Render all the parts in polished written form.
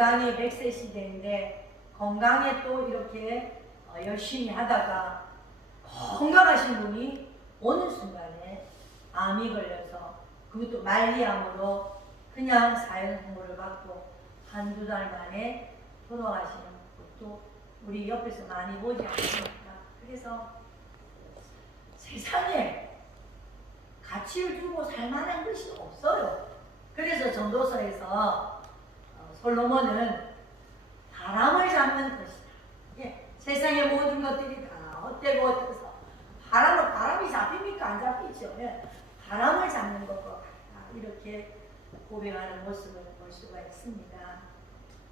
건강이 100세 시대인데 건강에 또 이렇게 열심히 하다가 건강하신 분이 어느 순간에 암이 걸려서 그것도 말리암으로 그냥 사형선고를 받고 한두 달 만에 돌아가시는 것도 우리 옆에서 많이 보지 않습니까? 그래서 세상에 가치를 두고 살만한 것이 없어요. 그래서 전도서에서 솔로몬은 바람을 잡는 것이다. 예, 세상의 모든 것들이 다 헛되고 헛되서 바람이 잡힙니까? 안 잡히죠. 예, 바람을 잡는 것과 같다. 이렇게 고백하는 모습을 볼 수가 있습니다.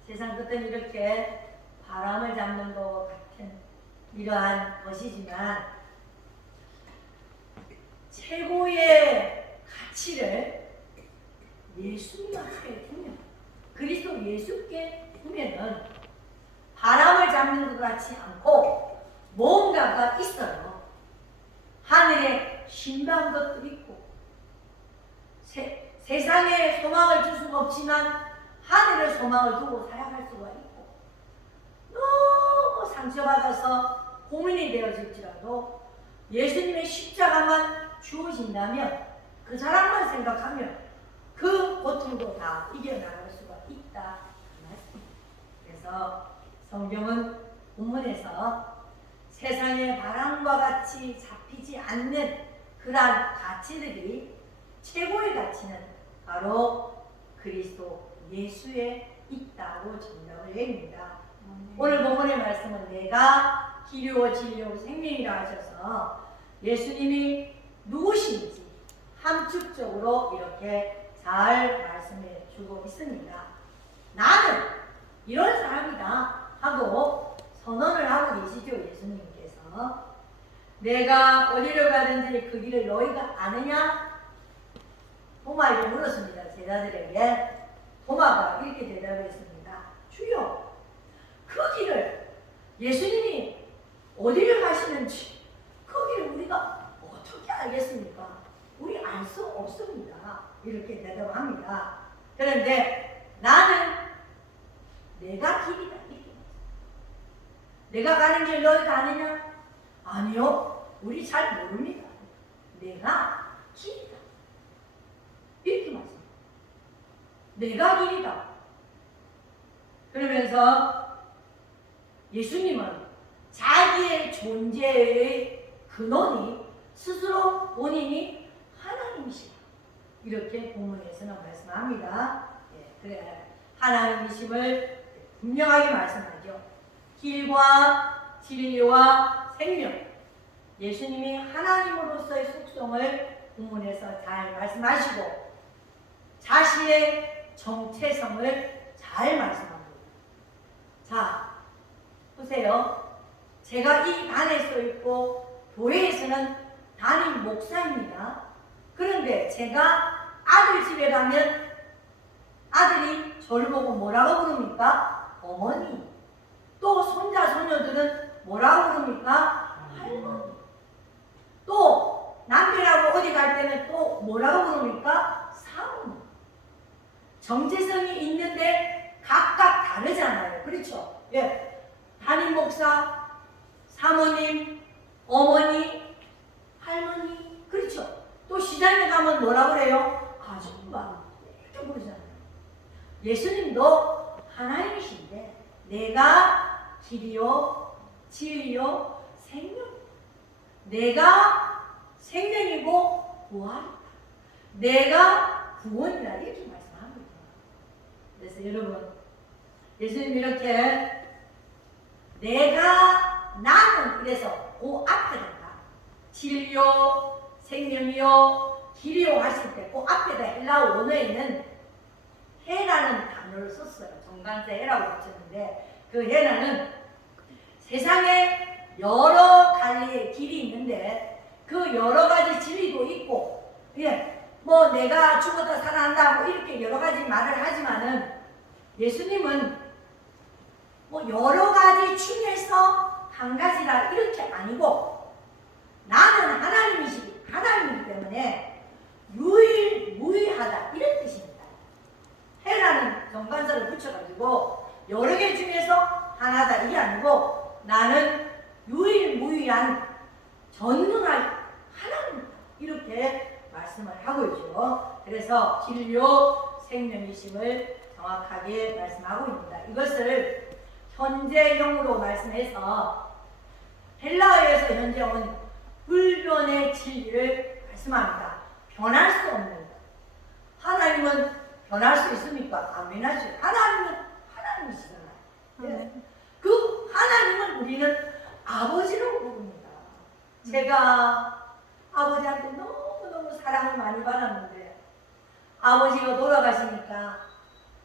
세상 끝은 이렇게 바람을 잡는 것 같은 이러한 것이지만 최고의 가치를 예수님 앞에 두면, 그리스도 예수께 두면은 바람을 잡는 것 같지 않고 뭔가가 있어요. 하늘에 신비한 것도 있고 세상에 소망을 줄 수는 없지만 하늘에 소망을 두고 살아갈 수가 있고, 너무 상처받아서 고민이 되어질지라도 예수님의 십자가만 주어진다면 그 사람만 생각하면 그 고통도 다 이겨나갈 수가 있다. 그래서 성경은 본문에서 세상의 바람과 같이 잡히지 않는 그러한 가치들이, 최고의 가치는 바로 그리스도 예수에 있다고 정답을 내립니다. 오늘 본문의 말씀은 내가 길이요 진리요 생명이라 하셔서 예수님이 누구신지 함축적으로 이렇게 잘 말씀해 주고 있습니다. 나는 이런 사람이다 하고 선언을 하고 계시죠. 예수님께서 내가 어디로 가든지 그 길을 너희가 아느냐? 도마에게 물었습니다. 제자들에게. 도마가 이렇게 대답했습니다. 주여, 그 길을 예수님이 어디를 가시는지 그 길을 우리가 어떻게 알겠습니까? 우리 알 수 없습니다. 이렇게 대답합니다. 그런데 나는 내가 길이다. 내가 가는 길 너희가 아느냐? 아니요, 우리 잘 모릅니다. 내가 길이다. 이렇게 말씀합니다. 내가 길이다. 그러면서 예수님은 자기의 존재의 근원이 스스로 본인이 하나님이시다. 이렇게 본문에서는 말씀합니다. 예, 그래, 하나님이심을 분명하게 말씀하죠. 길과 진리와 생명, 예수님이 하나님으로서의 속성을 본문에서 잘 말씀하시고 자신의 정체성을 잘 말씀합니다. 자, 보세요. 제가 이 반에 서 있고 교회에서는 담임 목사입니다. 그런데 제가 아들 집에 가면 아들이 저를 보고 뭐라고 부릅니까? 어머니. 또 손자 손녀들은 뭐라고 부릅니까? 할머니. 또 남편하고 어디 갈 때는 또 뭐라고 부릅니까? 사모님. 정체성이 있는데 각각 다르잖아요. 그렇죠? 예. 담임 목사, 사모님, 어머니, 할머니. 그렇죠? 또 시장에 가면 뭐라 그래요? 아줌마. 이렇게 부르잖아요. 예수님도 하나님이신데 내가 길이요 진리요 생명, 내가 생명이고 부활이다. 내가 구원이다. 이렇게 말씀합니다. 그래서 여러분, 예수님 이렇게 나는 그래서 그 앞에다가 진리요 생명이요 길이요 하실 때 그 앞에다 헬라어 원어에는 해라는 단어를 썼어요. 정관사 해라고 붙였는데 그 해라는 세상에 여러 갈래의 길이 있는데 그 여러 가지 진리도 있고, 예, 뭐 내가 죽었다 살아난다 뭐 이렇게 여러 가지 말을 하지만은 예수님은 뭐 여러 가지 중에서 한 가지라 이렇게 아니고 나는 하나님이기 때문에 유일무이하다 이런 뜻입니다. 해라는 정관사를 붙여가지고 거죠. 그래서 진료 생명이심을 정확하게 말씀하고 있습니다. 이것을 현재형으로 말씀해서 헬라어에서 현재형은 불변의 진리를 말씀합니다. 변할 수 없는 것. 하나님은 변할 수 있습니까? 아멘하죠. 하나님은 하나님이시잖아요. 네. 그 하나님은 우리는 아버지로 부릅니다. 제가 아버지한테 너무너무 사랑을 많이 받았는데 아버지가 돌아가시니까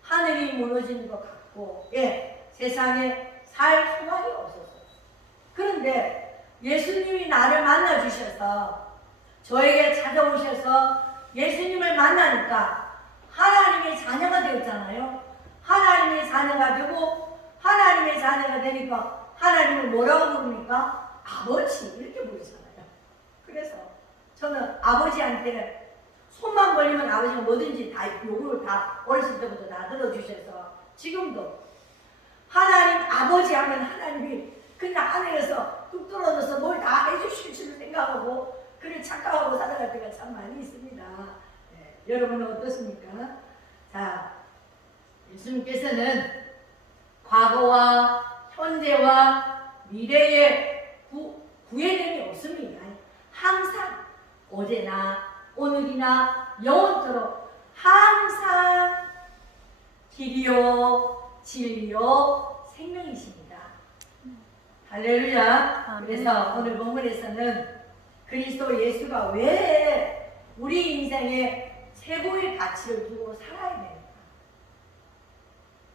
하늘이 무너지는 것 같고, 예, 세상에 살 소망이 없었어요. 그런데 예수님이 나를 만나 주셔서 저에게 찾아오셔서 예수님을 만나니까 하나님의 자녀가 되었잖아요. 하나님의 자녀가 되고 하나님의 자녀가 되니까 하나님을 뭐라고 부릅니까? 아버지 이렇게 부르잖아요. 그래서 저는 아버지한테 손만 벌리면 아버지가 뭐든지 다 요구를 다 어렸을 때부터 다 들어주셔서 지금도 하나님 아버지 하면 하나님이 그냥 하늘에서 뚝 떨어져서 뭘 다 해주실 줄 생각하고 그를 착각하고 살아갈 때가 참 많이 있습니다. 네, 여러분은 어떻습니까? 자, 예수님께서는 과거와 현재와 미래의 구애됨이 없습니다. 항상 어제나 오늘이나 영원토록 항상 길이요 진리요 생명이십니다. 할렐루야. 그래서 오늘 본문에서는 그리스도 예수가 왜 우리 인생에 최고의 가치를 두고 살아야 됩니까?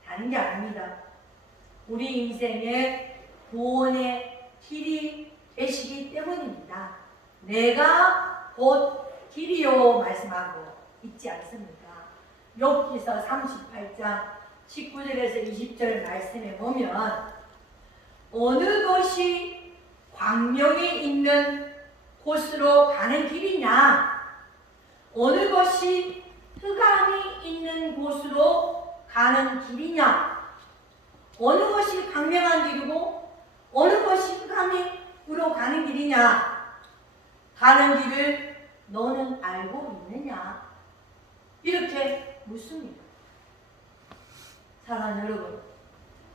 다른 게 아닙니다. 우리 인생의 구원의 길이 되시기 때문입니다. 내가 곧 길이요 말씀하고 있지 않습니까? 욥기서 38장 19절에서 20절 말씀에 보면 어느 것이 광명이 있는 곳으로 가는 길이냐, 어느 것이 흑암이 있는 곳으로 가는 길이냐, 어느 것이 광명한 길이고 어느 것이 흑암으로 가는 길이냐, 가는 길을 너는 알고 있느냐, 이렇게 묻습니다. 사랑하는 여러분,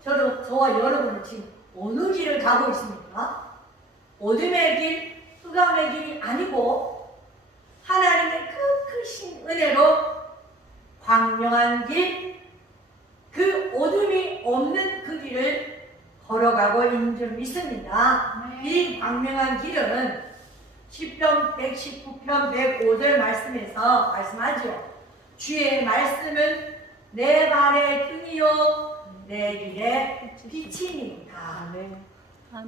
저와 여러분은 지금 어느 길을 가고 있습니까? 어둠의 길, 흑암의 길이 아니고 하나님의 그 크신 은혜로 광명한 길, 그 어둠이 없는 그 길을 걸어가고 있는 줄 믿습니다. 이 광명한 길은 시편 119편 105절 말씀에서 말씀하죠. 주의 말씀은 내 발의 등이요 내 길의 빛이니이다.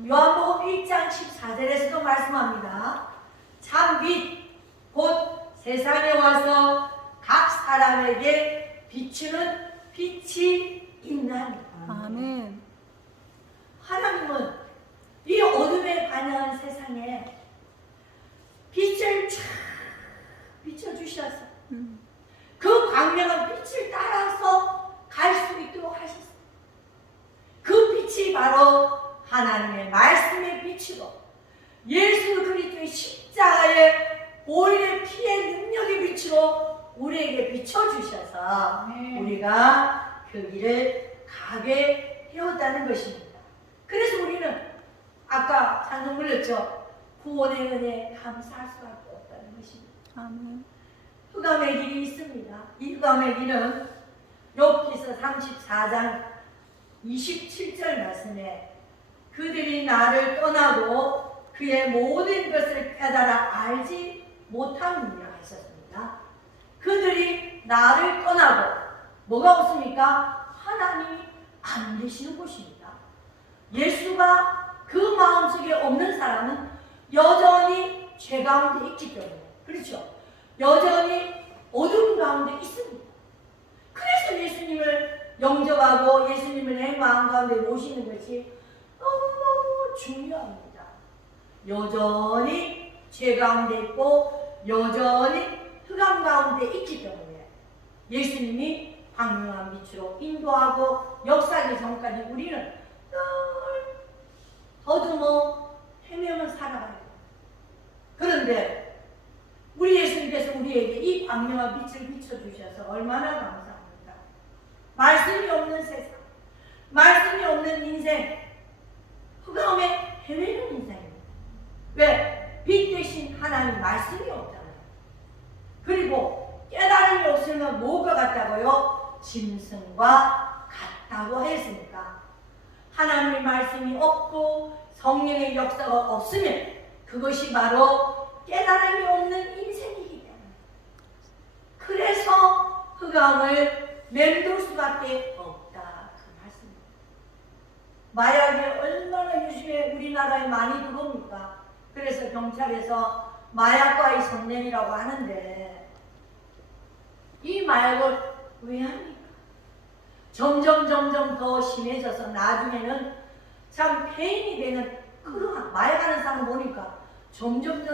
요한복음 1장 14절에서도 말씀합니다. 참 빛 곧 세상에 와서 각 사람에게 비추는 빛이 있나니까. 아멘. 하나님은 이 어둠에 관여한 세상에 빛을 쫙 비춰주셔서 그 광명한 빛을 따라서 갈 수 있도록 하셨어요. 그 빛이 바로 하나님의 말씀의 빛이고 예수 그리스도의 십자가의 보혈의 피의 능력의 빛으로 우리에게 비춰주셔서 우리가 그 길을 가게 되었다는 것입니다. 그래서 우리는 아까 찬송 불렀죠. 구원의 은혜에 감사할 수밖에 없다는 것입니다. 아멘. 흑암의 길이 있습니다. 이 흑암의 길은 욥기서 34장 27절 말씀에 그들이 나를 떠나고 그의 모든 것을 깨달아 알지 못함이라 하셨습니다. 그들이 나를 떠나고 뭐가 없습니까? 하나님이 안 계시는 곳입니다. 예수가 그 마음속에 없는 사람은 여전히 죄 가운데 있기 때문에, 그렇죠? 여전히 어둠 가운데 있습니다. 그래서 예수님을 영접하고 예수님을 내 마음 가운데 모시는 것이 너무너무 중요합니다. 여전히 죄 가운데 있고 여전히 흑암 가운데 있기 때문에 예수님이 광명한 빛으로 인도하고 역사하기 전까지 우리는 늘 더듬어 헤매며 살아가야 돼요. 그런데 우리 예수님께서 우리에게 이 광명한 빛을 비춰주셔서 얼마나 감사합니다. 말씀이 없는 세상, 말씀이 없는 인생, 흑암에 헤매는 인생입니다. 왜? 빛 대신 하나님 말씀이 없잖아요. 그리고 깨달음이 없으면 뭐가 같다고요? 짐승과 같다고 했으니까 하나님의 말씀이 없고 성령의 역사가 없으면 그것이 바로 깨달음이 없는 인생이기 때문에 그래서 흑암을 맴돌 수밖에 없다 그 말씀입니다. 마약이 얼마나 요즘에 우리나라에 많이 들어옵니까? 그래서 경찰에서 마약과의 선생이라고 하는데 이 마약을 왜 합니까? 점점 더 심해져서 나중에는 참 폐인이 되는 그런 마약하는 사람 보니까 점점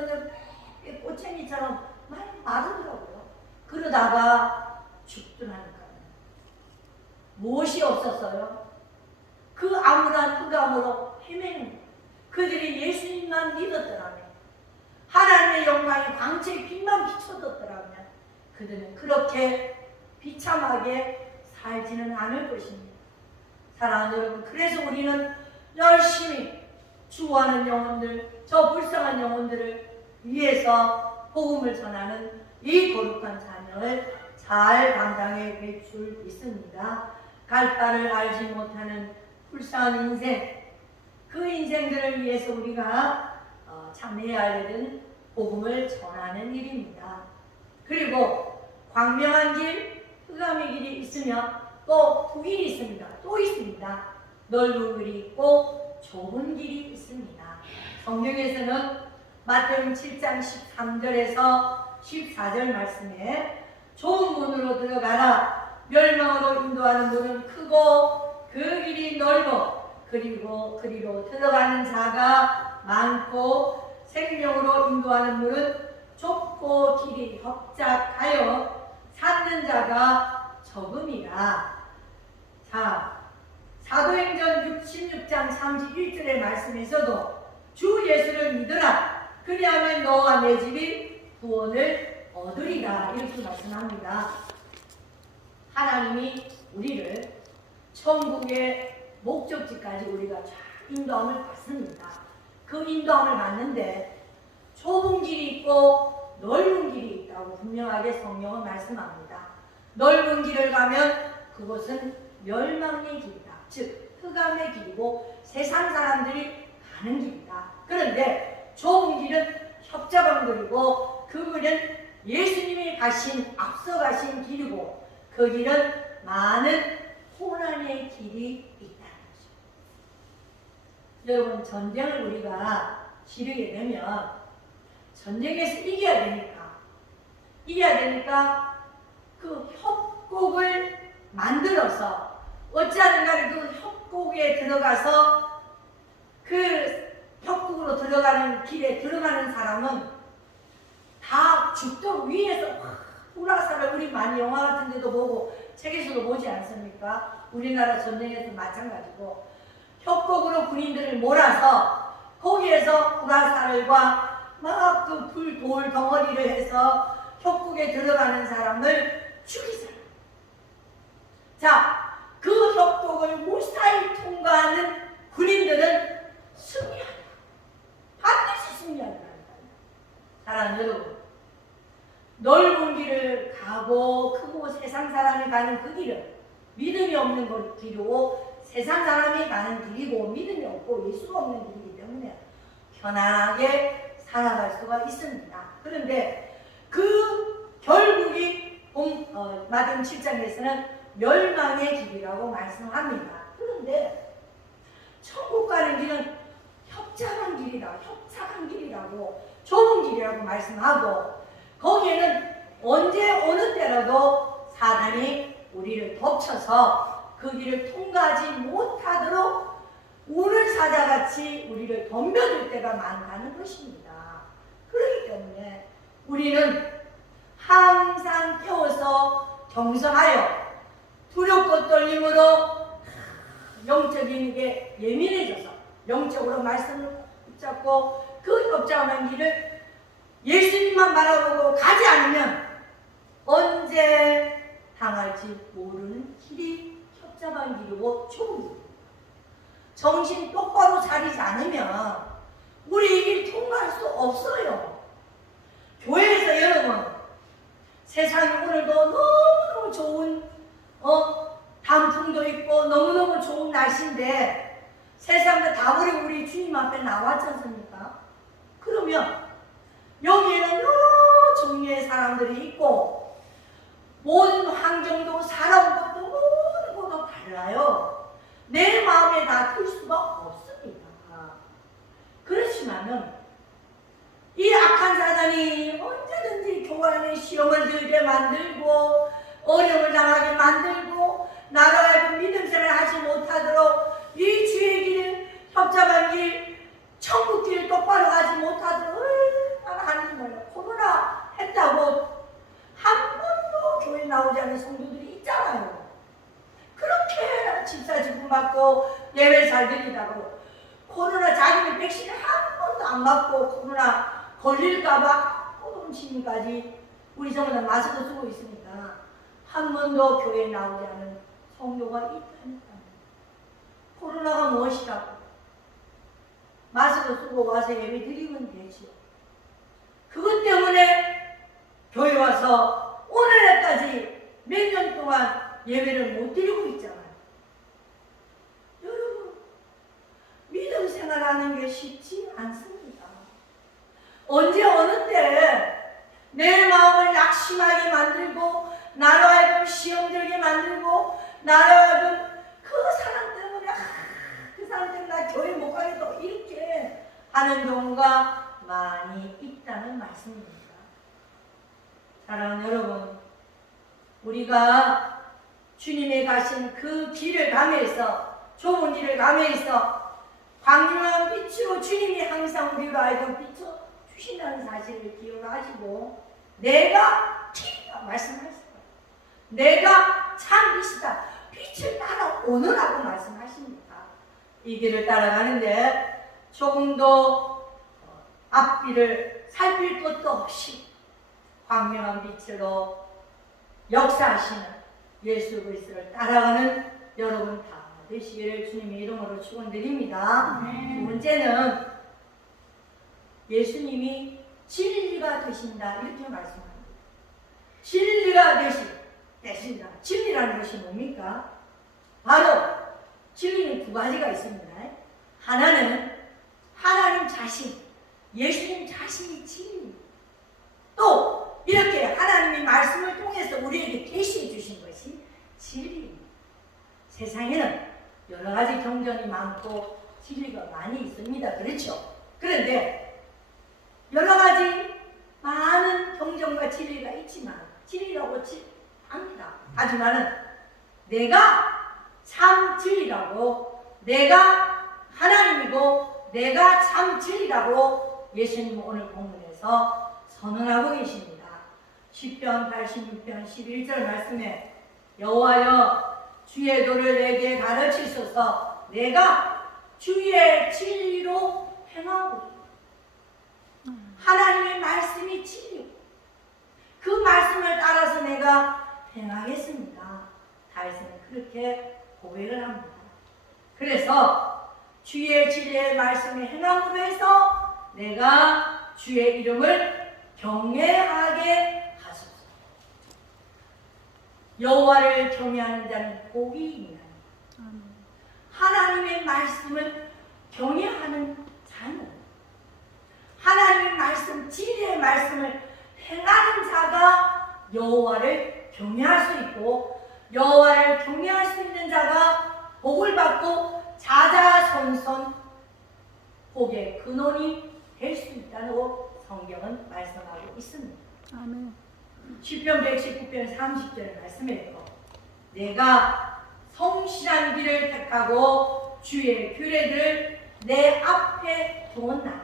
꼬챙이처럼 많이 마르더라고요. 그러다가 죽더라니까요. 무엇이 없었어요? 그 암울한 흑암으로 헤매는 그들이 예수님만 믿었더라면 하나님의 영광이 광채의 빛만 비춰뒀더라면 그들은 그렇게 비참하게 살지는 않을 것입니다. 사랑하는 여러분, 그래서 우리는 열심히 죽어가는 영혼들, 저 불쌍한 영혼들을 위해서 복음을 전하는 이 거룩한 사명을 잘 감당해 뵐 줄 믿습니다. 갈 바를 알지 못하는 불쌍한 인생, 그 인생들을 위해서 우리가 참여해야 할 일은 복음을 전하는 일입니다. 그리고 광명한 길, 흑암의 길이 있으면 또 두 길이 있습니다. 또 있습니다. 넓은 길이 있고 좁은 길이 있습니다. 성경에서는 마태복음 7장 13절에서 14절 말씀에 좁은 문으로 들어가라. 멸망으로 인도하는 문은 크고 그 길이 넓어 그리고 그리로 들어가는 자가 많고 생명으로 인도하는 문은 좁고 길이 협착하여 찾는 자가 적음이라. 자, 사도행전 66장 31절의 말씀에서도 주 예수를 믿으라. 그리하면 너와 내 집이 구원을 얻으리라. 이렇게 말씀합니다. 하나님이 우리를 천국의 목적지까지 우리가 쫙 인도함을 받습니다. 그 인도함을 받는데 좁은 길이 있고 넓은 길이 있다고 분명하게 성경은 말씀합니다. 넓은 길을 가면 그것은 멸망의 길이다. 즉 흑암의 길이고 세상 사람들이 가는 길이다. 그런데 좁은 길은 협잡한 길이고 그 길은 예수님이 앞서 가신 길이고 그 길은 많은 고난의 길이 있다는 거죠. 여러분, 전쟁을 우리가 치르게 되면 전쟁에서 이겨야 되니까 그 협곡을 만들어서 어찌하든 간에 그 협곡에 들어가서 그 협곡으로 들어가는 길에 들어가는 사람은 다 죽도록 위에서 불화살을 우리 많이 영화 같은 데도 보고 책에서도 보지 않습니까? 우리나라 전쟁에서 마찬가지고 협곡으로 군인들을 몰아서 거기에서 불화살과 막 그 돌 덩어리를 해서 협곡에 들어가는 사람을 죽이잖아요. 자, 그 협곡을 무사히 통과하는 군인들은 승리한다. 반드시 승리한다. 사랑하는 여러분, 넓은 길을 가고 크고 세상 사람이 가는 그 길은 믿음이 없는 길이고 세상 사람이 가는 길이고 믿음이 없고 예수가 없는 길이기 때문에 편안하게 살아갈 수가 있습니다. 그런데 그 결국이 마태복음 7장에서는 멸망의 길이라고 말씀합니다. 그런데 천국 가는 길은 협착한 길이라고 좁은 길이라고 말씀하고 거기에는 언제 어느 때라도 사단이 우리를 덮쳐서 그 길을 통과하지 못하도록 우는 사자같이 우리를 덤벼들 때가 많다는 것입니다. 그렇기 때문에 우리는 항상 깨워서 경성하여 두렵고 떨림으로 영적인 게 예민해져서 영적으로 말씀을 붙잡고 그 협착한 길을 예수님만 바라보고 가지 않으면 아직 모르는 길이 협잡한 길이고 좁은 길. 정신 똑바로 차리지 않으면 우리 이 길 통과할 수 없어요. 교회에서 여러분, 세상이 오늘도 너무너무 좋은 단풍도 있고 너무너무 좋은 날씨인데 세상을 다 버리고 우리 주님 앞에 나왔지 않습니까? 그러면 여기에는 여러 종류의 사람들이 있고 모든 환경도 살아온 것도 모든 것도 달라요. 내 마음에 다 들 수가 없습니다. 그렇지만은 이 악한 사단이 언제든지 교회 안에 시험을 들게 만들고 어려움을 당하게 만들고 나로 하여금 믿음 생활을 하지 못하도록 이 주의 길을 협잡한 길 천국 길을 똑바로 가지 못하도록 얼마나 하는 거예요. 코로나 했다고 한 번도 교회 나오지 않은 성도들이 있잖아요. 그렇게 집사 지분 받고 예배 잘 드린다고 코로나 자기는 백신을 한 번도 안 맞고 코로나 걸릴까봐 지금까지 우리 전부 다 마스크 쓰고 있으니까 한 번도 교회에 나오지 않은 성도가 있다니까. 코로나가 무엇이라고 마스크 쓰고 와서 예배 드리면 되지요. 그것 때문에 교회 와서 오늘날까지 몇 년 동안 예배를 못 드리고 있잖아요. 여러분, 믿음 생활하는 게 쉽지 않습니다. 언제 어느 때 내 마음을 낙심하게 만들고 나로 하여금 시험 들게 만들고 나로 하여금 그 사람 때문에 그 사람 때문에 나 교회 못 가겠다고 이렇게 하는 경우가 많이 있다는 말씀입니다. 사랑하는 여러분, 우리가 주님이 가신 그 길을 가면서 좁은 길을 가면서 광명한 빛으로 주님이 항상 우리로 하여금 비춰 주신다는 사실을 기억하시고 내가 길이다 말씀하셨어요. 내가 참 빛이다. 빛을 따라오느라고 말씀하십니다. 이 길을 따라가는데 조금 더 앞길을 살필 것도 없이 광명한 빛으로 역사하시는 예수 그리스도를 따라가는 여러분 다 되시기를 주님의 이름으로 축원드립니다. 두 번째는 예수님이 진리가 되신다 이렇게 말씀합니다. 진리가 되신다. 진리라는 것이 뭡니까? 바로 진리는 두 가지가 있습니다. 하나는 하나님 자신, 예수님 자신이 진리. 또 이렇게 하나님의 말씀을 통해서 우리에게 계시해 주신 것이 진리입니다. 세상에는 여러 가지 경전이 많고 진리가 많이 있습니다. 그렇죠? 그런데 여러 가지 많은 경전과 진리가 있지만 진리라고 합니다. 하지만은 내가 참 진리라고 내가 하나님이고 내가 참 진리라고 예수님은 오늘 본문에서 선언하고 계십니다. 시편 86편 11절 말씀에 여호와여 주의 도를 내게 가르치소서 내가 주의 진리로 행하고 하나님의 말씀이 진리고 그 말씀을 따라서 내가 행하겠습니다. 다윗은 그렇게 고백을 합니다. 그래서 주의 진리의 말씀을 행함으로 해서 내가 주의 이름을 경외하게 하소서. 여호와를 경외하는 자는 복이 있나니 하나님의 말씀을 경외하는 자는 하나님의 말씀, 진리의 말씀을 행하는 자가 여호와를 경외할 수 있고 여호와를 경외할 수 있는 자가 복을 받고 자자손손 복의 근원이 될 수 있다고 성경은 말씀하고 있습니다. 아멘. 시편 119편 30절 말씀에도 내가 성실한 길을 택하고 주의 규례들을 내 앞에 두었나이다.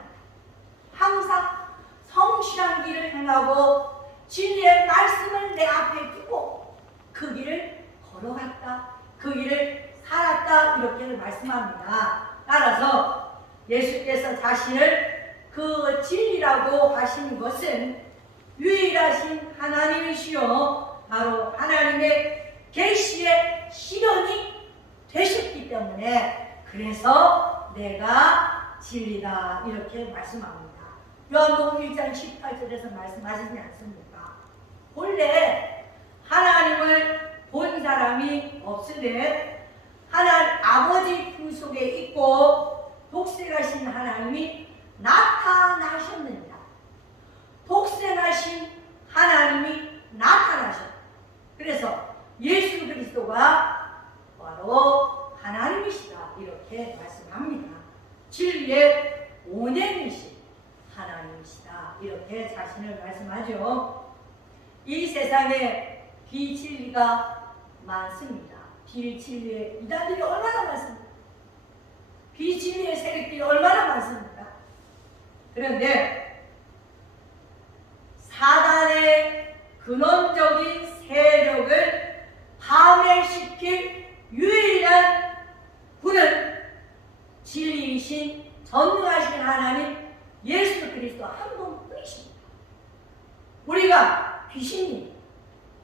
항상 성실한 길을 행하고 진리의 말씀을 내 앞에 두고 그 길을 걸어갔다. 그 길을 살았다. 이렇게 말씀합니다. 따라서 예수께서 자신을 그 진리라고 하신 것은 유일하신 하나님이시요 바로 하나님의 계시의 실현이 되셨기 때문에 그래서 내가 진리다 이렇게 말씀합니다. 요한복음 1장 18절에서 말씀하시지 않습니까? 본래 하나님을 본 사람이 없으되 하나님 아버지 품 속에 있고 독생하신 하나님이 나타나셨느니라. 독생하신 하나님이 나타나셨다. 그래서 예수 그리스도가 바로 하나님이시다 이렇게 말씀합니다. 진리의 원행이신 하나님이시다 이렇게 자신을 말씀하죠. 이 세상에 비진리가 많습니다. 비진리의 이단들이 얼마나 많습니까? 비진리의 세력들이 얼마나 많습니까? 그런데 사단의 근원적인 세력을 파멸시킬 유일한 분은 진리이신 전능하신 하나님 예수 그리스도 한 분뿐이십니다. 우리가 귀신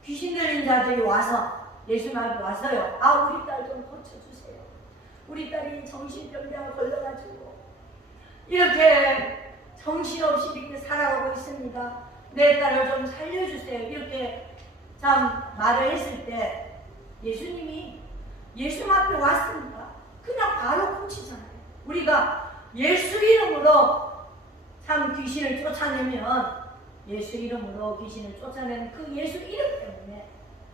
들린 자들이 와서 예수님한테 와서요. 우리 딸 좀 고쳐주세요. 우리 딸이 정신병자가 걸려가지고 이렇게 정신없이 이렇게 살아가고 있습니다. 내 딸을 좀 살려주세요. 이렇게 참 말을 했을 때 예수님이 예수 앞에 왔습니다. 그냥 바로 고치잖아요. 우리가 예수 이름으로 참 귀신을 쫓아내면 예수 이름으로 귀신을 쫓아내는 그 예수 이름 때문에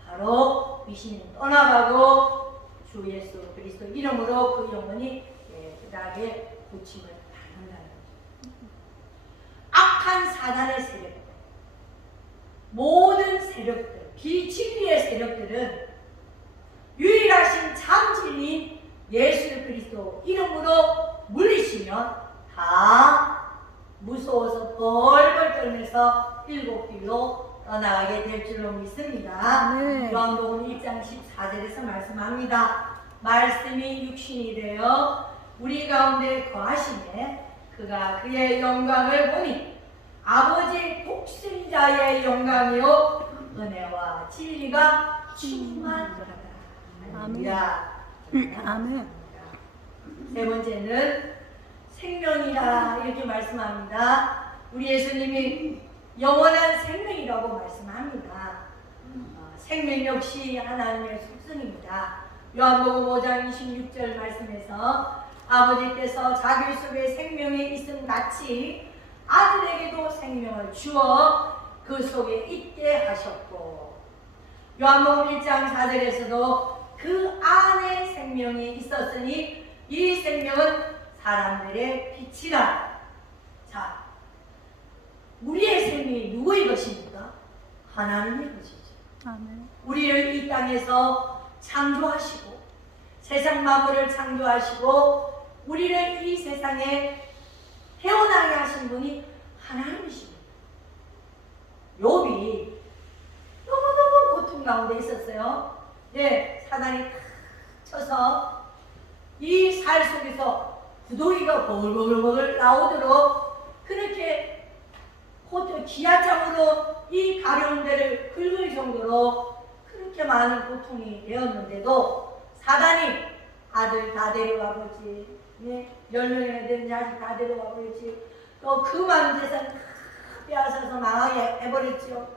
바로 귀신이 떠나가고 주 예수 그리스도 이름으로 그 영혼이 깨끗하게 고침을 받는다는 거죠. 악한 사단의 세력, 모든 세력들, 비진리의 세력들은 유일하신 참 진리인 예수 그리스도 이름으로 물리시면 다 무서워서 벌벌 떨면서 일곱 길로 떠나가게 될 줄로 믿습니다. 네. 요한복음 1장 14절에서 말씀합니다. 말씀이 육신이 되어 우리 가운데 거하시매 그가 그의 영광을 보니 아버지 독생자의 영광이요 은혜와 진리가 충만하다. 아멘. 아멘. 세 번째는 생명이라 이렇게 말씀합니다. 우리 예수님이 영원한 생명이라고 말씀합니다. 생명 역시 하나님의 속성입니다. 요한복음 5장 26절 말씀에서 아버지께서 자기 속에 생명이 있음 같이 아들에게도 생명을 주어 그 속에 있게 하셨고, 요한복음 1장 4절에서도 그 안에 생명이 있었으니 이 생명은 사람들의 빛이라. 자, 우리의 생명이 누구의 것입니까? 하나님의 것이죠. 아멘. 우리를 이 땅에서 창조하시고 세상 만물을 창조하시고 우리를 이 세상에 태어나게 하신 분이 하나님이십니다. 욥이 너무너무 고통 가운데 있었어요. 네, 사단이 탁 쳐서 이 살 속에서 구더기가 버글버글 나오도록 그렇게 기아장으로 이 가려운 데를 긁을 정도로 그렇게 많은 고통이 되었는데도 사단이 아들 다 데려와 보지, 네, 10명이나 되는 자식 다 데려와 보지, 또 그 많은 재산 다 빼앗아서 망하게 해버렸죠.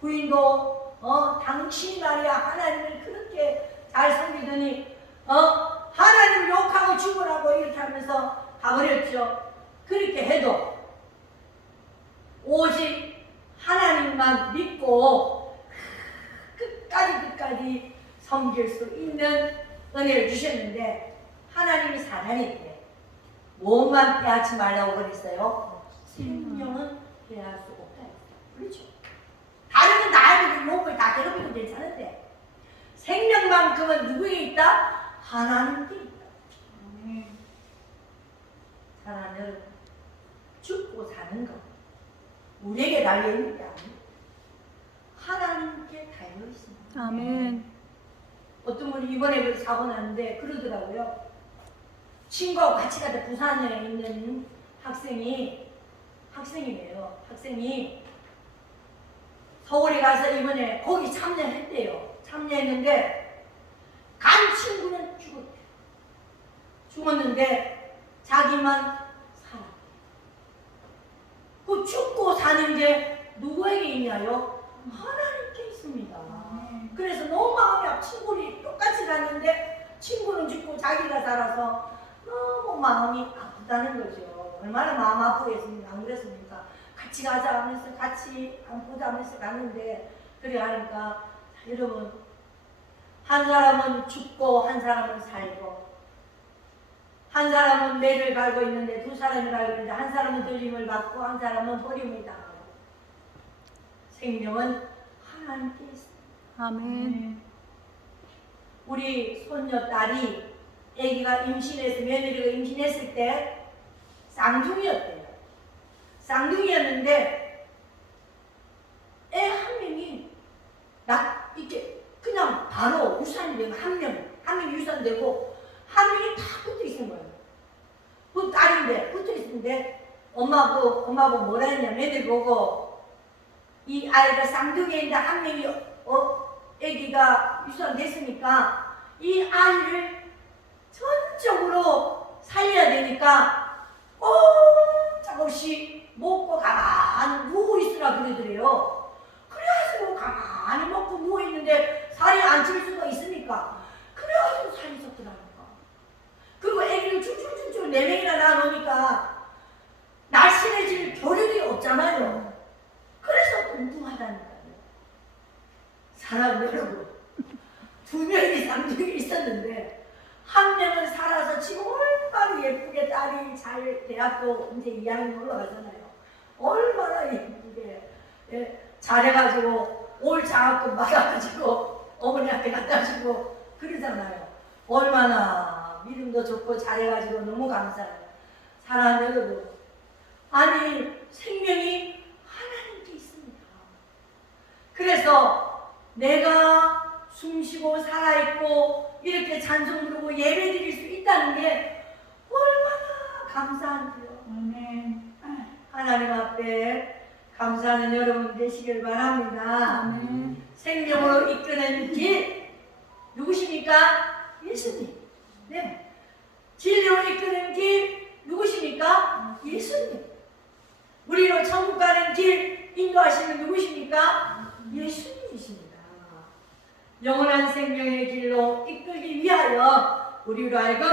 부인도 당신이 말이야 하나님을 그렇게 잘 섬기더니 하나님을 욕하고 죽으라고 이렇게 하면서 가버렸죠. 그렇게 해도 오직 하나님만 믿고 끝까지 섬길 수 있는 은혜를 주셨는데 하나님이 사단에게 무엇만 빼앗지 말라고 그랬어요? 생명은 빼앗을 수 없다. 그렇죠. 다른 건 나에게 욕을 다 괴롭히도 괜찮은데 생명만큼은 누구에게 있다? 하나님께 있다. 사람은 죽고 사는 것 우리에게 달려있는 게 아니에요. 하나님께 달려있습니다. 아멘. 어떤 분이 이번에 그 사고 났는데 그러더라고요. 친구하고 같이 가다 부산에 있는 학생이래요. 학생이 서울에 가서 이번에 거기 참여했대요. 참여했는데 간 친구는 죽었는데 자기만 살았대. 그 죽고 사는 게 누구에게 있냐요? 하나님께 있습니다. 그래서 너무 마음이 아파. 친구들이 똑같이 갔는데 친구는 죽고 자기가 살아서 너무 마음이 아프다는 거죠. 얼마나 마음 아프겠습니까? 안 그랬습니까? 같이 가자 하면서 같이 안 보자 하면서 갔는데 그래 하니까 여러분, 한 사람은 죽고 한 사람은 살고, 한 사람은 매를 갈고 있는데 두 사람이 갈고 있는데 한 사람은 들림을 받고 한 사람은 버림을 당하고, 생명은 하나님께 있습니다. 아멘. 우리 손녀딸이 아기가 임신해서 며느리가 임신했을 때 쌍둥이였대요. 쌍둥이였는데 애 한 명이 이렇게 그냥 바로 유산이 되고 한 명이 유산되고 한 명이 다 붙어 있는 거예요. 그 딸인데 붙어 있는데 엄마하고 뭐라 했냐, 며느리 보고 이 아이가 쌍둥이인데 한 명이 아기가 유산됐으니까 이 아이를 전적으로 살려야 되니까 꼼짝없이 먹고 가만히 누워 있으라 그러더래요. 그래가지고 가만히 먹고 누워 있는데 살이 안 찔 수가 있습니까? 그래가지고 살이 쪘더라니까. 그리고 아기를 쭉쭉쭉쭉 4명이나 낳아놓으니까 날씬해질 겨를이 없잖아요. 그래서 뚱뚱하다니까요. 사람 여러분, 2명이 쌍둥이 있었는데 한 명은 살아서 지금 얼마나 예쁘게 딸이 잘 대학교 이제 2학년 올라가잖아요. 얼마나 예쁘게 잘해가지고 올 장학금 받아가지고 어머니한테 갖다 주고 그러잖아요. 얼마나 믿음도 좋고 잘해가지고 너무 감사해요. 사랑하는 여러분, 아니 생명이 하나님께 있습니다. 그래서 내가 숨쉬고 살아있고 이렇게 찬송 부르고 예배 드릴 수 있다는 게 얼마나 감사한데요. 하나님 앞에 감사하는 여러분 되시길 바랍니다. 아멘. 생명으로 이끄는 길 누구십니까? 예수님. 네. 진리로 이끄는 길 누구십니까? 예수님. 우리로 천국 가는 길 인도하시는 누구십니까? 예수님이십니다. 영원한 생명의 길로 이끌기 위하여 우리로 하여금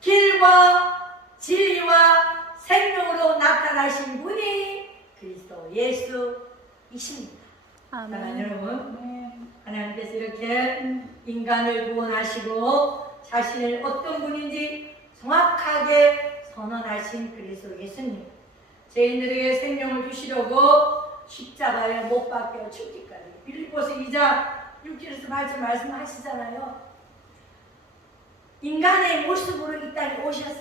길과 진리와 생명으로 나타나신 분이 그리스도 예수이십니다. 사랑하는 여러분, 하나님께서 이렇게 인간을 구원하시고 자신을 어떤 분인지 정확하게 선언하신 그리스도 예수님, 죄인들에게 생명을 주시려고 십자가에 못 박혀 죽기까지, 빌립보서 2장 6절에서 말씀하시잖아요. 인간의 모습으로 이 땅에 오셔서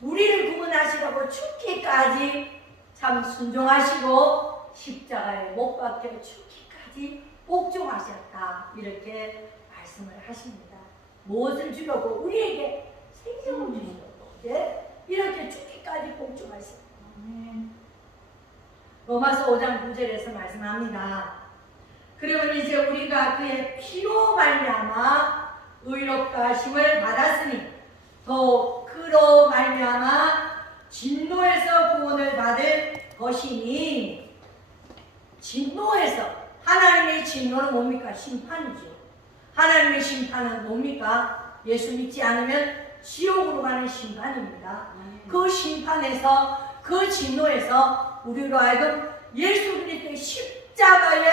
우리를 구원하시려고 죽기까지 참 순종하시고 십자가에 못 박혀 죽기까지 복종하셨다, 이렇게 말씀을 하십니다. 무엇을 주려고? 우리에게 생명을 주시려고, 네? 이렇게 죽기까지 복종하셨다. 로마서 5장 9절에서 말씀합니다. 그러면 이제 우리가 그의 피로 말미암아 의롭다 하심을 받았으니 또 그로 말미암아 진노에서 구원을 받을 것이니, 진노에서, 하나님의 진노는 뭡니까? 심판이죠. 하나님의 심판은 뭡니까? 예수 믿지 않으면 지옥으로 가는 심판입니다. 그 심판에서, 그 진노에서 우리로 하여금 예수 그리스도의 십자가의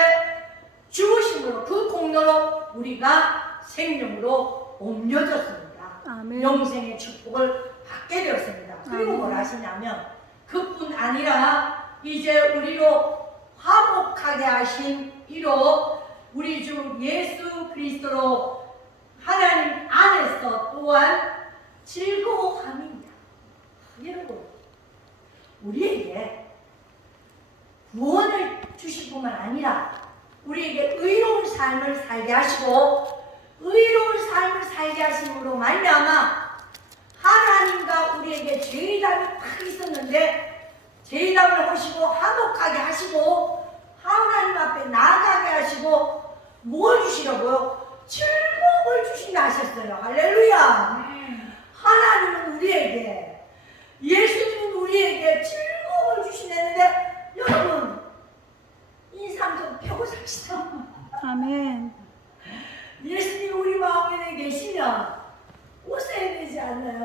죽으심으로, 그 공로로 우리가 생명으로 옮겨졌습니다. 아멘. 영생의 축복을 받게 되었습니다. 그리고 아멘. 뭘 하시냐면 그뿐 아니라 이제 우리로 화목하게 하신 이로 우리 주 예수 그리스도로 하나님 안에서 또한 즐거워함입니다. 여러분, 우리에게 구원을 주실 뿐만 아니라 우리에게 의로운 삶을 살게 하시고, 의로운 삶을 살게 하심으로 말미암아 하나님과 우리에게 죄의담이 딱 있었는데 죄의담을 하시고 화목하게 하시고 하나님 앞에 나아가게 하시고 뭘 주시려고요? 즐거움을 주신다 하셨어요. 할렐루야. 하나님은 우리에게, 예수님은 우리에게 즐거움을 주시는데 여러분 인상 좀 펴고 삽시다. 아멘. 예수님이 우리 마음에 계시면 웃어야 되지 않나요?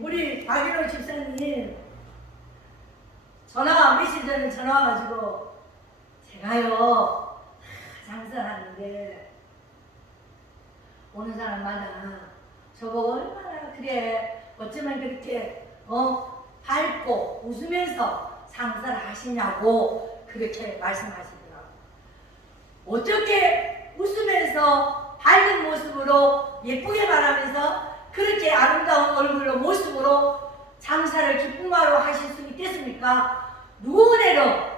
우리 박일호 집사님 며칠 전에 전화 와가지고 제가요 장사하는데 오는 사람마다 저보고 얼마나 그래 어쩌면 그렇게 밝고 웃으면서 장사를 하시냐고 그렇게 말씀하시더라고요. 어떻게 웃으면서 밝은 모습으로 예쁘게 말하면서 그렇게 아름다운 얼굴로 모습으로 장사를 기쁨으로 하실 수 있겠습니까? 누구 은혜로?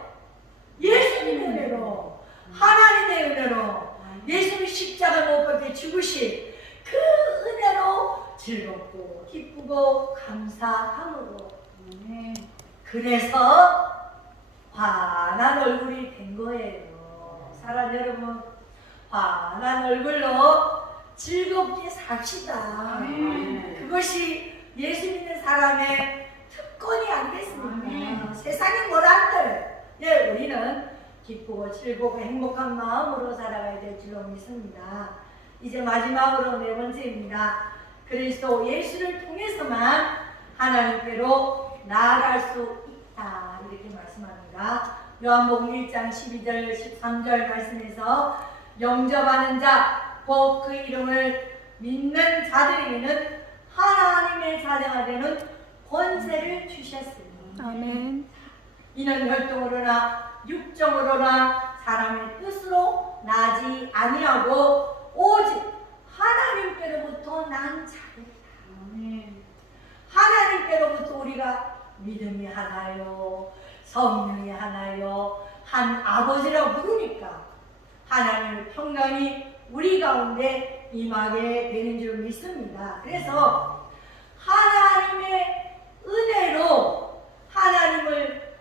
예수님의 은혜로, 하나님의 은혜로, 예수님 십자가 못 박혀 죽으신 그 은혜로 즐겁고 기쁘고 감사함으로 그래서 환한 얼굴이 된 거예요. 사랑 여러분, 환한 얼굴로 즐겁게 삽시다. 그것이 예수 믿는 사람의 특권이 아니겠습니까? 세상이 뭐란들 우리는 기쁘고 즐겁고 행복한 마음으로 살아가야 될 줄로 믿습니다. 이제 마지막으로 네 번째입니다. 그리스도 예수를 통해서만 하나님께로 나아갈 수 있다 이렇게 말씀합니다. 요한복음 1장 12절 13절 말씀에서 영접하는 자 곧 그 이름을 믿는 자들에게는 하나님의 자녀가 되는 권세를 주셨으니 아멘. 이는 혈통으로나 육정으로나 사람의 뜻으로 나지 아니하고 오직 하나님께로부터 난 자들이다. 하나님께로부터 우리가 믿음이 하나요, 성령이 하나요, 한 아버지라고 부르니까 하나님의 평강이 우리 가운데 임하게 되는 줄 믿습니다. 그래서 하나님의 은혜로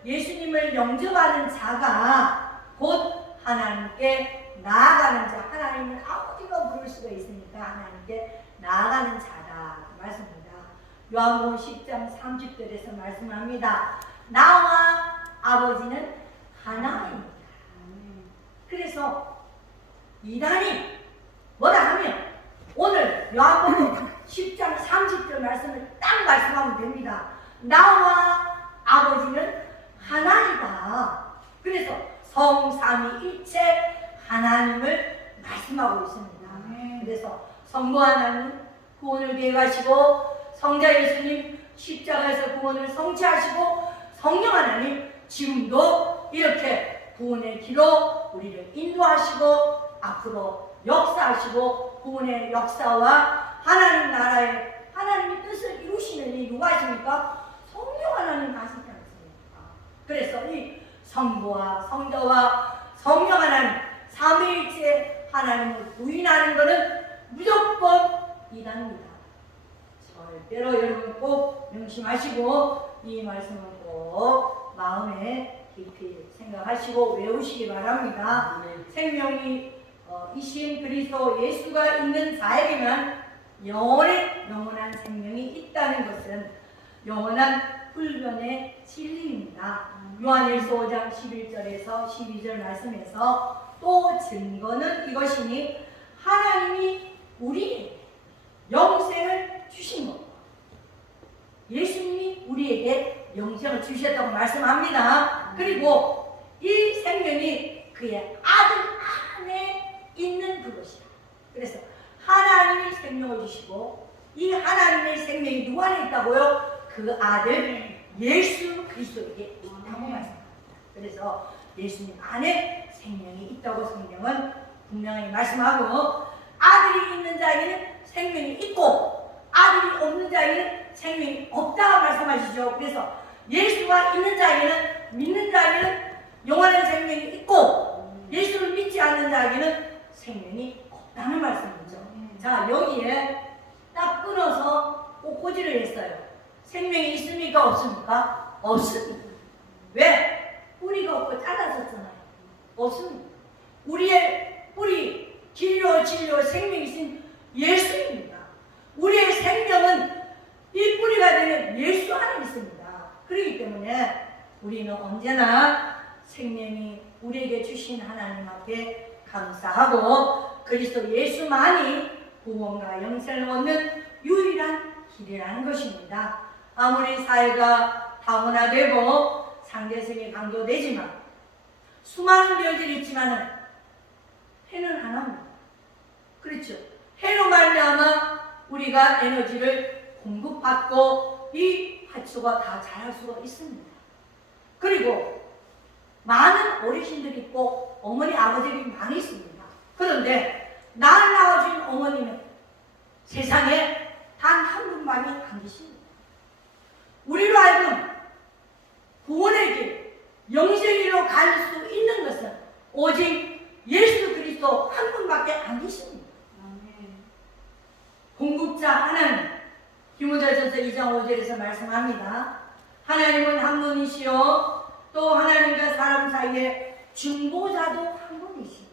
예수님을 영접하는 자가 곧 하나님께 나아가는 자, 하나님은 아버지가 부를 수가 있으니까 하나님께 나아가는 자다 그 말씀입니다. 요한복음 10장 30절에서 말씀합니다. 나와 아버지는 하나입니다. 그래서 이단이 뭐라 하면 오늘 요한복음 10장 30절 말씀을 딱 말씀하면 됩니다. 나와 아버지는 하나이다. 그래서 성삼위일체 하나님을 말씀하고 있습니다. 그래서 성부 하나님 구원을 계획하시고 성자 예수님 십자가에서 구원을 성취하시고 성령 하나님 지금도 이렇게 구원의 길로 우리를 인도하시고 앞으로 역사하시고 구원의 역사와 하나님 나라의 하나님의 뜻을 이루시는 이 누가 하십니까? 성령 하나님 하시지 않습니까? 그래서 이 성부와 성자와 성령 하나님 삼위일체 하나님을 부인하는 것은 무조건 이단입니다. 절대로 여러분 꼭 명심하시고 이 말씀을 꼭 마음에 깊이 생각하시고 외우시기 바랍니다. 생명이 이신 그리스도 예수가 있는 자에게는 영원한 생명이 있다는 것은 영원한 불변의 진리입니다. 요한일서 5장 11절에서 12절 말씀에서 또 증거는 이것이니 하나님이 우리에게 영생을 주신 것, 예수님이 우리에게 영생을 주셨다고 말씀합니다. 그리고 이 생명이 그의 아들 안에 있는 그것이다. 그래서 하나님이 생명을 주시고 이 하나님의 생명이 누구 안에 있다고요? 그 아들 예수 그리스도에게 있다고 말씀합니다. 그래서 예수님 안에 생명이 있다고 성경은 분명히 말씀하고 아들이 있는 자에게는 생명이 있고 아들이 없는 자에게는 생명이 없다고 말씀하시죠. 그래서 예수가 있는 자에게는 믿는 자에게는 영원한 생명이 있고 예수를 믿지 않는 자에게는 생명이 없다는 말씀이죠. 자, 여기에 딱 끊어서 꼬꼬지를 했어요. 생명이 있습니까? 없습니까? 없습니다. 왜? 뿌리가 없고 잘라졌잖아요. 없습니다. 우리의 뿌리 길이요 진리요 생명이신 예수입니다. 우리의 생명은 이 뿌리가 되는 예수 안에 있습니다. 그렇기 때문에 우리는 언제나 생명이 우리에게 주신 하나님 앞에 감사하고 그리스도 예수만이 구원과 영생을 얻는 유일한 길이라는 것입니다. 아무리 사회가 다문화되고 상대성이 강조되지만 수많은 별들이 있지만은 해는 하나입니다. 그렇죠? 해로 말미암아 우리가 에너지를 공급받고 이 화초가 다 자랄 수가 있습니다. 그리고 많은 어르신들이 있고 어머니 아버지들이 많이 있습니다. 그런데 날 낳아준 어머니는 세상에 단 한 분만이 안 계십니다. 우리로 하여금 구원의 길, 영생이로 갈 수 있는 것은 오직 예수 그리스도 한 분밖에 안 계십니다. 공급자 하나님, 디모데전서 2장 5절에서 말씀합니다. 하나님은 한 분이시요 또 하나님과 사람 사이에 중보자도 한 분이시니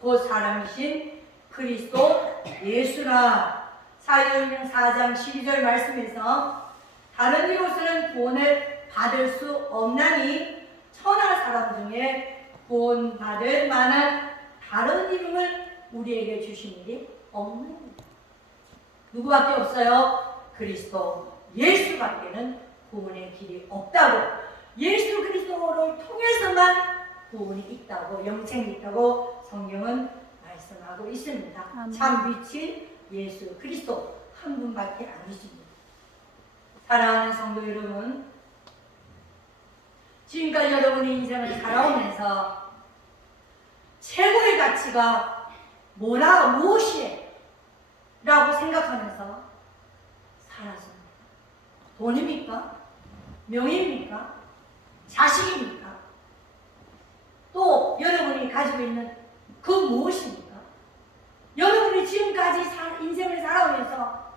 그 사람이신 그리스도 예수라. 사도행전 4장 12절 말씀에서 다른 이로서는 구원을 받을 수 없나니 천하 사람 중에 구원받을 만한 다른 이름을 우리에게 주신 일이 없느니라. 누구밖에 없어요? 그리스도 예수밖에는 구원의 길이 없다고, 예수 그리스도를 통해서만 구원이 있다고, 영생이 있다고 성경은 말씀하고 있습니다. 아멘. 참 빛인 예수 그리스도 한 분밖에 아니십니다. 사랑하는 성도 여러분, 지금까지 여러분의 인생을 살아오면서 최고의 가치가 무엇이에요? 라고 생각하면서 살았습니다. 돈입니까? 명예입니까? 자식입니까? 또 여러분이 가지고 있는 그 무엇입니까? 여러분이 지금까지 인생을 살아오면서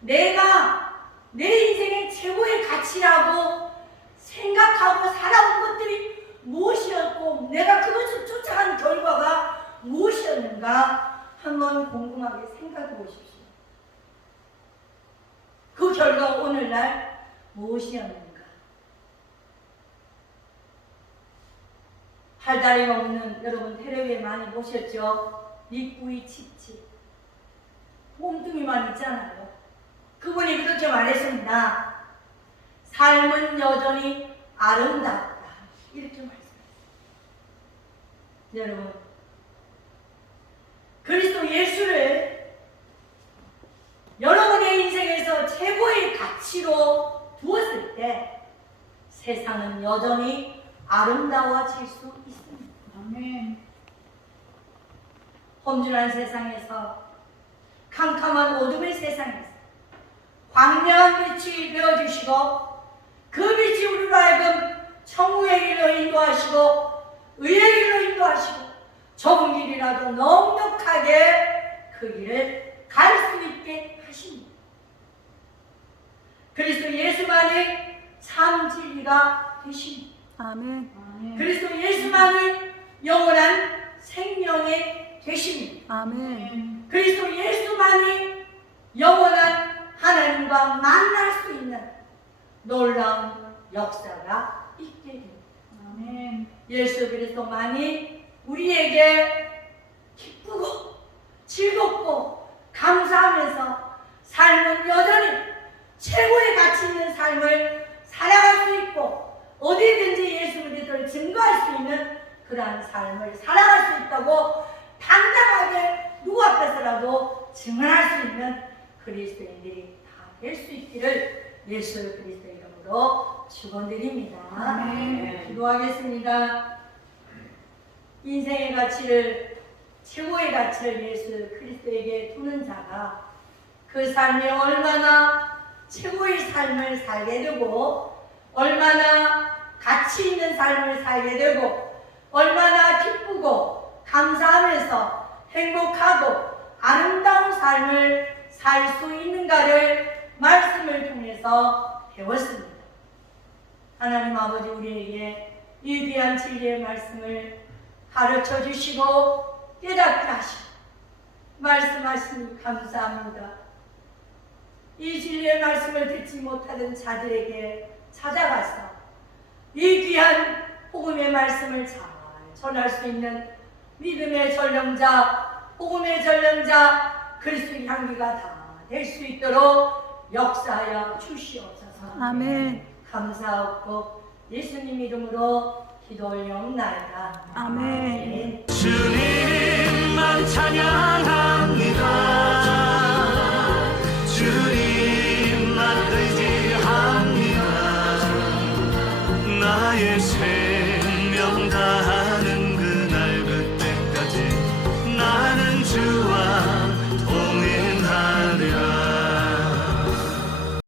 내가 내 인생의 최고의 가치라고 생각하고 살아온 것들이 무엇이었고 내가 그것을 쫓아간 결과가 무엇이었는가 한번 궁금하게 생각해 보십시오. 그 결과 오늘날 무엇이었는가? 팔다리가 없는 여러분 텔레비에 많이 보셨죠? 니꾸이 칩칩 몸뚱이만 있잖아요. 그분이 그렇게 말했습니다. 삶은 여전히 아름답다. 이렇게 말씀했어요. 여러분, 그리스도 예수를 여러분의 인생에서 최고의 가치로 두었을 때 세상은 여전히 아름다워질 수 있습니다. 아멘. 험준한 세상에서, 캄캄한 어둠의 세상에서 광명한 빛이 되어주시고 그 빛이 우리로 하여금 천국의 길로 인도하시고 의의 길로 인도하시고 좁은 길이라도 넉넉하게 그 길을 갈 수 있게 하십니다. 그리스도 예수만이 참 진리가 되십니다. 아멘. 그리스도 예수만이 영원한 생명이 되십니다. 아멘. 그리스도 예수만이 영원한 하나님과 만날 수 있는 놀라운 역사가 있게 됩니다. 아멘. 예수 그리스도만이 우리에게 기쁘고 즐겁고 감사하면서 삶은 여전히 최고의 가치 있는 삶을 살아갈 수 있고 어디든지 예수 그리스도를 증거할 수 있는 그러한 삶을 살아갈 수 있다고 당당하게 누구 앞에서라도 증언할 수 있는 그리스도인들이 다 될 수 있기를 예수 그리스도 이름으로 축원드립니다. 아멘. 기도하겠습니다. 인생의 가치를, 최고의 가치를 예수 그리스도에게 두는 자가 그 삶이 얼마나 최고의 삶을 살게 되고 얼마나 가치 있는 삶을 살게 되고 얼마나 기쁘고 감사하면서 행복하고 아름다운 삶을 살 수 있는가를 말씀을 통해서 배웠습니다. 하나님 아버지, 우리에게 이 귀한 진리의 말씀을 가르쳐 주시고 깨닫게 하시고 말씀하시니 감사합니다. 이 진리의 말씀을 듣지 못하던 자들에게 찾아가서 이 귀한 복음의 말씀을 잘 전할 수 있는 믿음의 전령자, 복음의 전령자, 그리스도의 향기가 다 될 수 있도록 역사하여 주시옵소서. 아멘. 감사하고 예수님 이름으로 기도 올려옵나이다. 아멘. 주님만 찬양합니다. 주님만 의지합니다. 나의 생